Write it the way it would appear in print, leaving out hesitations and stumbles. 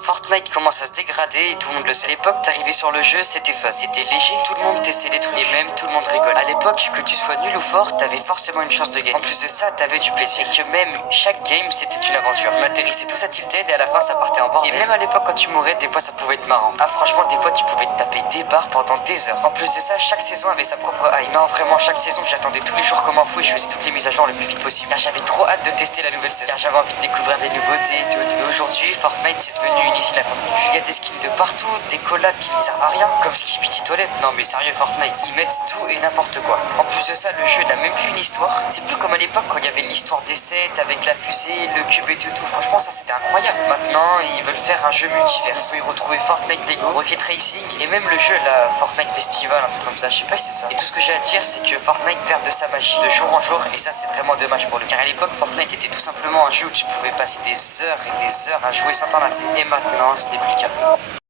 Fortnite commence à se dégrader et tout le monde le sait. À l'époque, t'arrivais sur le jeu, c'était fun, c'était léger, tout le monde testait des trucs et même tout le monde rigole. À l'époque, que tu sois nul ou fort, t'avais forcément une chance de gagner. En plus de ça, t'avais du plaisir. Et que même chaque game, c'était une aventure. On atterrissait tous à Tilted et à la fin, ça partait en bordel. Et même à l'époque, quand tu mourais, des fois, ça pouvait être marrant. Ah, franchement, des fois, tu pouvais te taper des barres pendant des heures. En plus de ça, chaque saison avait sa propre hype. Non, vraiment, chaque saison, j'attendais tous les jours comme un fou et je faisais toutes les mises à jour le plus vite possible. Car j'avais trop hâte de tester la nouvelle saison. Car j'avais envie de découvrir des nouveautés et tout. Mais aujourd'hui, Fortnite, c'est devenu une usine à contenu. Il y a des skins de partout, des collabs qui ne servent à rien, comme Skibidi Toilette. Non mais sérieux, Fortnite, ils mettent tout et n'importe quoi. En plus de ça, le jeu n'a même plus une histoire. C'est plus comme à l'époque quand il y avait l'histoire des sets avec la fusée, le cube et tout. Franchement, ça c'était incroyable. Maintenant, ils veulent faire un jeu multiverse. Ils retrouver Fortnite Lego, Rocket Racing et même le jeu là, Fortnite Festival, un truc comme ça. Je sais pas si c'est ça. Et tout ce que j'ai à dire, c'est que Fortnite perd de sa magie de jour en jour et ça c'est vraiment dommage pour lui. Car à l'époque, Fortnite était tout simplement un jeu où tu pouvais passer des heures et des heures à jouer sans t'en lasser. Et maintenant, ce n'est plus le cas.